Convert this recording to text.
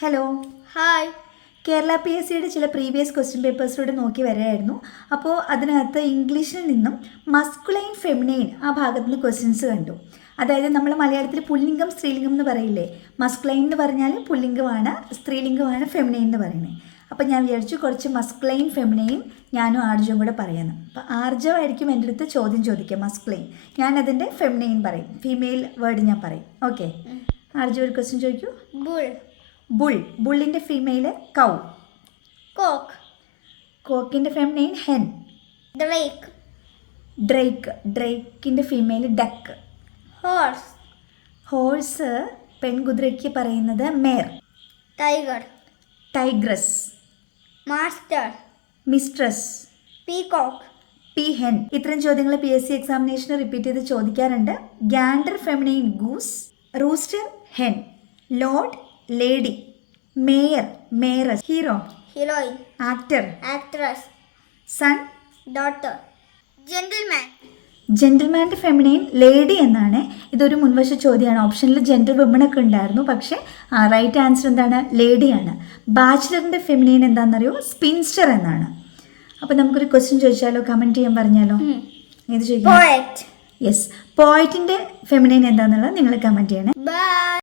Hello hi Kerala P S സിയുടെ ചില previous question പേപ്പേഴ്സിലൂടെ നോക്കി വരികയായിരുന്നു അപ്പോൾ അതിനകത്ത് ഇംഗ്ലീഷിൽ നിന്നും മസ്കുലൈൻ ഫെമിനൈൻ ആ ഭാഗത്ത് നിന്ന് ക്വസ്റ്റ്യൻസ് കണ്ടു. അതായത് നമ്മൾ മലയാളത്തിൽ പുല്ലിംഗം സ്ത്രീലിംഗം എന്ന് പറയില്ലേ? മസ്കുലൈൻ എന്ന് പറഞ്ഞാൽ പുല്ലിംഗമാണ് സ്ത്രീലിംഗമാണ് ഫെമിനൈൻ എന്ന് പറയുന്നത് അപ്പോൾ ഞാൻ വിചാരിച്ചു കുറച്ച് മസ്കുലൈൻ ഫെമിനൈൻ ഞാനും ആർജവും കൂടെ പറയുന്നു. അപ്പോൾ ആർജവായിരിക്കും എന്റെ അടുത്ത് ചോദ്യം ചോദിക്കുക മസ്കുലൈൻ ഞാനതിന്റെ ഫെമിനൈൻ പറയും. ഫീമെയിൽ വേർഡ് ഞാൻ പറയും. ഓക്കെ ആർജവ് ഒരു ക്വസ്റ്റ്യൻ ചോദിക്കൂ. ബുൾ ബുൾ ബുള്ളിന്റെ ഫീമെയിൽ കൗ കോക്ക് കോക്കിന്റെ ഫെമിനൈൻ ഹെൻ ഡ്രേക്ക് ഡ്രേക്ക് ഡ്രേക്കിന്റെ ഫീമെയിൽ ഡക്ക് ഹോഴ്സ് ഹോഴ്സ് പെൺകുതിരയ്ക്ക് പറയുന്നത് mare tiger tigress master mistress peacock hen ഇത്തരം ചോദ്യങ്ങൾ പി എസ് സി എക്സാമിനേഷന് റിപ്പീറ്റ് ചെയ്ത് ചോദിക്കാറുണ്ട്. Gander feminine goose rooster hen lord lady mayor mayoress hero heroine actor actress son daughter gentleman. ജെന്റിൽമാന്റെ feminine lady എന്നാണ്. ഇതൊരു മുൻവശ ചോദ്യമാണ്. ഓപ്ഷനിൽ ജെൻഡർ വിമണൊക്കെ ഒക്കെ ഉണ്ടായിരുന്നു. പക്ഷേ റൈറ്റ് ആൻസർ എന്താണ്? ലേഡിയാണ്. ബാച്ചിലറിന്റെ ഫെമിനൈൻ എന്താണെന്നറിയോ? സ്പിൻസ്റ്റർ എന്നാണ്. അപ്പോൾ നമുക്കൊരു ക്വസ്റ്റ്യൻ ചോദിച്ചാലോ? കമന്റ് ചെയ്യാൻ പറഞ്ഞാലോ? ഏത് ചോദിക്കാം യെസ് പോയിറ്റിന്റെ ഫെമിനൈൻ എന്താണെന്നുള്ളത് നിങ്ങൾ കമന്റ് ചെയ്യണേ.